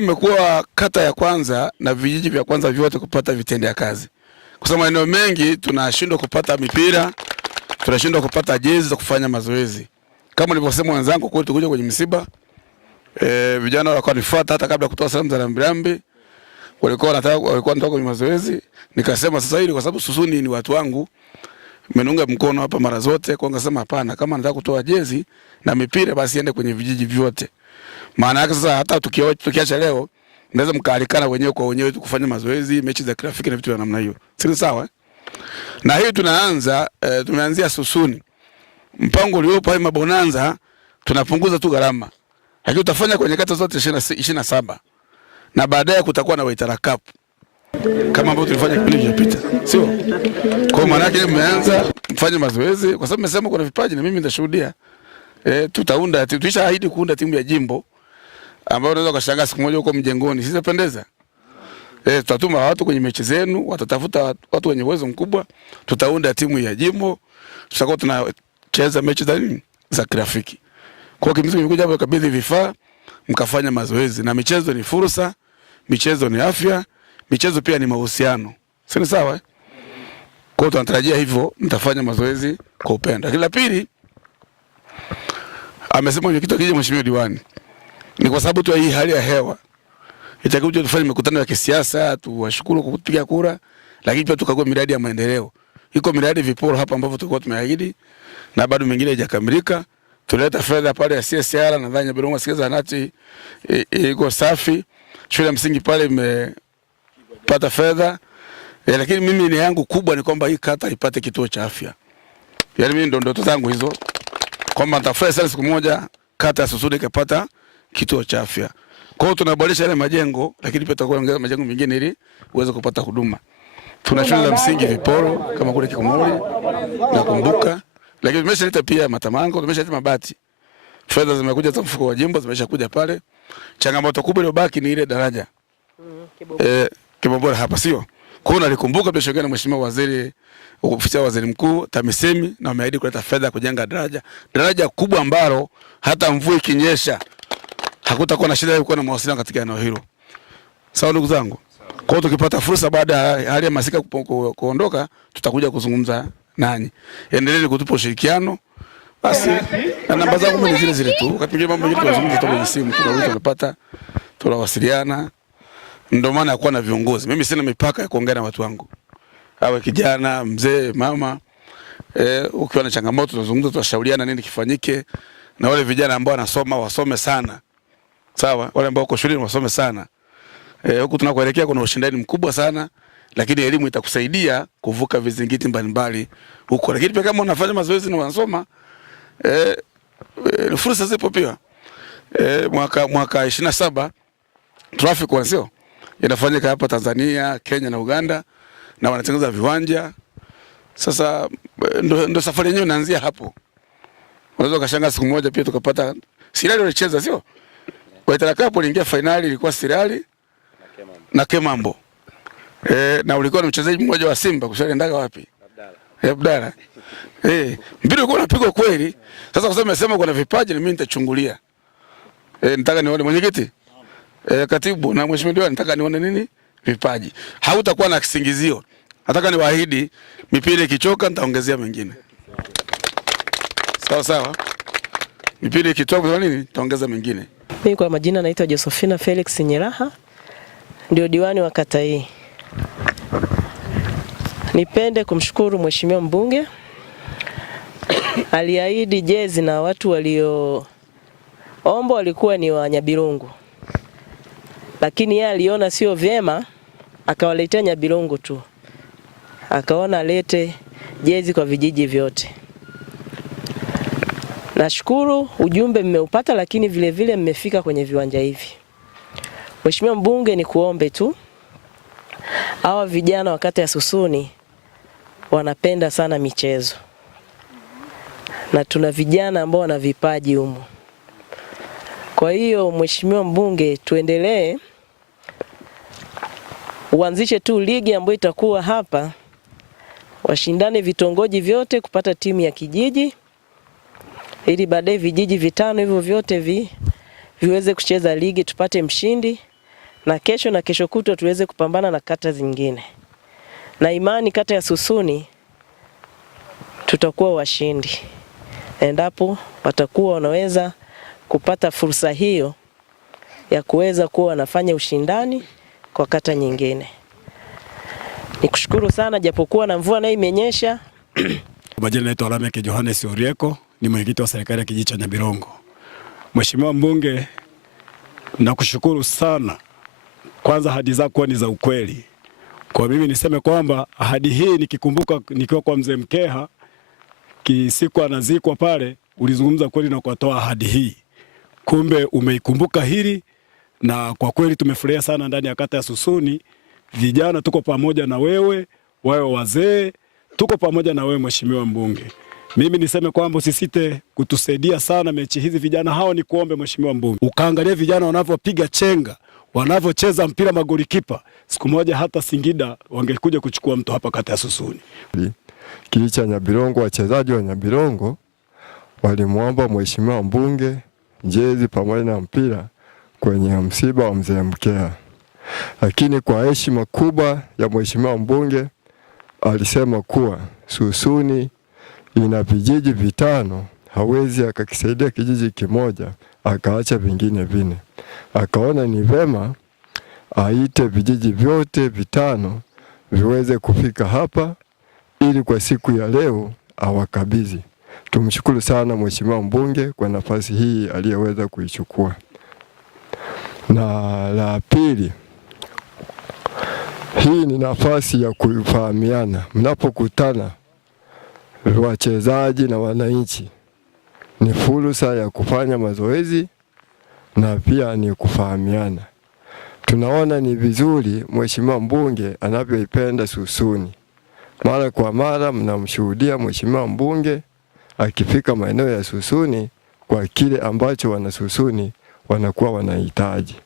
imekuwa kata ya kwanza na vijiji vya kwanza vyote kupata vitendea kazi. Kwa sababu maeneo mengi tunashindwa kupata mipira, tunashindwa kupata jezi za kufanya mazoezi. Kama nilivyosema wenzangu kwetu tukuja kwenye msiba, vijana walikuwa nifuata hata kabla kutoa salamu za rambirambi. Walikuwa wanataka kwenye mazoezi. Nikasema sasa hili kwa sababu Susuni ni watu wangu, menunga mkono hapa mara zote, kwa ngasema hapana, kama nataka kutoa jezi na mipira basi ende kwenye vijiji vyote. Maana yake sasa hata tukiacha leo mnaweza mkaalikana wenyewe kwa wenyewe kufanya mazoezi, mechi za kirafiki na vitu vya namna hiyo. Si sawa? Na hii tumeanzia Susuni. Mpango uliopo hapa Mabonanza tunapunguza tu gharama. Lakini tutafanya kwenye kata zote 27. Na baadaye kutakuwa na Waitara Cup. Kama ambavyo tulifanya kipindi kilichopita. Sio? Kwa maana yake mmeanza mfanye mazoezi kwa sababu mmesema kuna vipaji na mimi nitashuhudia. Tulishaahidi kuunda timu ya jimbo ambayo unaweza kushangaa siku moja huko Mjengoni. Sisipendeza. Tutatuma watu kwenye mechi zenu, watatafuta watu wenye uwezo mkubwa, tutaunda timu ya jimbo, tutakuwa tunacheza mechi za kirafiki. Kwa kimsingi nimekuja hapa kabidhi vifaa, mkafanya mazoezi, na michezo ni fursa, michezo ni afya, michezo pia ni mahusiano. Si sawa? Kwa hiyo tunatarajia hivyo mtafanya mazoezi kwa upendo. Lakini la pili, amesema ni kitu kije mheshimiwa diwani. Ni kwa sababu tu hii hali ya hewa. Itakuja tufanye mikutano ya kisiasa, tuwashukuru kwa kupiga kura, lakini pia tukagua miradi ya maendeleo. Iko miradi viporo hapa ambavyo tulikuwa tumeahidi na bado mingine haijakamilika. Tuleta fedha pale ya CSR, nadhani Birunga Sikeza Nati iko safi. Shule ya msingi pale imepata fedha. Lakini mimi ni yangu kubwa ni kwamba hii kata ipate kituo cha afya. Yaani mimi ndo ndoto zangu hizo. Kwamba nitafurahi sana siku moja kata ya Susuni ikapata kituo cha afya. Kwa hiyo tunaboresha yale majengo, lakini pia tutaongeza majengo mengine ili uweze kupata huduma. Tuna shule za msingi viporo kama kule Kikomori na Kumbuka, lakini tumeshaleta pia Matamango, tumeshaleta mabati. Fedha zimekuja za mfuko wa jimbo zimeshakuja pale. Changamoto kubwa iliyobaki ni ile daraja. Kibombora hapa sio? Kwa hiyo nalikumbuka pia shogana mheshimiwa waziri, ofisi ya waziri mkuu TAMISEMI, na wameahidi kuleta fedha kujenga daraja kubwa ambalo hata mvua ikinyesha hakutakuwa na shida ya kuwa na mawasiliano katika eneo hilo. Sawa ndugu zangu? Kwa hiyo tukipata fursa baada ya hali ya masika kuondoka, tutakuja kuzungumza nanyi. Endeleeni kutupa ushirikiano. Basi na namba zangu ni zile zile tu. Wakati mwingine mambo yetu tunazungumza tu kwenye simu, tunapata, tunawasiliana. Ndio maana yakuwa na viongozi. Mimi sina mipaka ya kuongea na watu wangu. Awe kijana, mzee, mama. Ukiwa na changamoto tunazungumza, tunashauriana nini kifanyike, na wale vijana ambao wanasoma wasome sana. Sawa, wale ambao wako shuleni wasome sana. Huku tunakoelekea kuna ushindani mkubwa sana, lakini elimu itakusaidia kuvuka vizingiti mbalimbali huko. Lakini pia kama unafanya mazoezi na unasoma, fursa zipo pia. Mwaka 27 traffic wasio inafanyika hapa Tanzania, Kenya na Uganda, na wanatengeneza viwanja. Sasa ndo safari yenyewe inaanzia hapo. Unaweza kashangaa siku moja pia tukapata Sirali walicheza sio? Waitara Cup iliingia finali, ilikuwa Sirali na Kemambo. Na ulikuwa na mchezaji mmoja wa Simba kushaendaga wapi? Abdalla. Mpira ulikuwa unapigwa kweli. Sasa kwa sababu nimesema kuna vipaji na mimi nitachungulia. Nataka nione mwenyekiti. Katibu na mheshimiwa diwani, nataka nione nini? Vipaji. Hautakuwa na kisingizio. Nataka niwaahidi mipira ikichoka nitaongezea mengine. Sawa sawa. Mipira ikichoka kwa nini? Nitaongeza mengine. Mimi kwa majina naitwa Josephina Felix Nyeraha, ndio diwani wa kata hii. Nipende kumshukuru mheshimiwa mbunge. Aliahidi jezi na watu walioomba walikuwa ni wa Nyabirungu. Lakini yeye aliona sio vyema akawaletea Nyabirungu tu. Akaona alete jezi kwa vijiji vyote. Nashukuru ujumbe mmeupata, lakini vile vile mmefika kwenye viwanja hivi. Mheshimiwa mbunge, ni kuombe tu, hawa vijana wa kata ya Susuni wanapenda sana michezo. Na tuna vijana ambao wana vipaji humu. Kwa hiyo mheshimiwa mbunge, tuendelee uanzishe tu ligi ambayo itakuwa hapa, washindane vitongoji vyote kupata timu ya kijiji, ili baadaye vijiji vitano hivyo vyote viweze kucheza ligi, tupate mshindi na kesho kutwa tuweze kupambana na kata zingine, na imani kata ya Susuni tutakuwa washindi endapo watakuwa wanaweza kupata fursa hiyo ya kuweza kuwa wanafanya ushindani kwa kata nyingine. Nikushukuru sana, japokuwa na mvua nayo imenyesha. Majina naitwa Lameke Johannes Orieko, ni mwenyekiti wa serikali ya kijiji cha Nyabirongo. Mheshimiwa mbunge, nakushukuru sana. Kwanza ahadi zako ni za ukweli. Kwa mimi niseme kwamba ahadi hii nikikumbuka nikiwa kwa mzee Mkeha siku anazikwa pale, ulizungumza kweli na kutoa ahadi hii. Kumbe umeikumbuka hili, na kwa kweli tumefurahia sana ndani ya kata ya Susuni. Vijana tuko pamoja na wewe, wao wazee tuko pamoja na wewe mheshimiwa mbunge. Mimi niseme kwamba usisite kutusaidia sana mechi hizi. Vijana hao ni kuombe mheshimiwa mbunge, ukaangalia vijana wanavyopiga chenga, wanavyocheza mpira magoli kipa. Siku moja hata Singida wangekuja kuchukua mtu hapa kata ya Susuni. Kijiji cha Nyabirongo, wachezaji wa Nyabirongo walimwomba mheshimiwa mbunge jezi pamoja na mpira kwenye msiba wa mzee Mkeha. Lakini kwa heshima kubwa ya mheshimiwa mbunge alisema kuwa Susuni ina vijiji vitano, hawezi akakisaidia kijiji kimoja akaacha vingine vine. Akaona ni vema aite vijiji vyote vitano viweze kufika hapa ili kwa siku ya leo awakabidhi. Tumshukuru sana mheshimiwa mbunge kwa nafasi hii aliyeweza kuichukua. Na la pili, hii ni nafasi ya kufahamiana. Mnapokutana wachezaji na wananchi, ni fursa ya kufanya mazoezi na pia ni kufahamiana. Tunaona ni vizuri mheshimiwa mbunge anavyoipenda Susuni. Mara kwa mara mnamshuhudia mheshimiwa mbunge akifika maeneo ya Susuni kwa kile ambacho wana Susuni wanakuwa wanahitaji.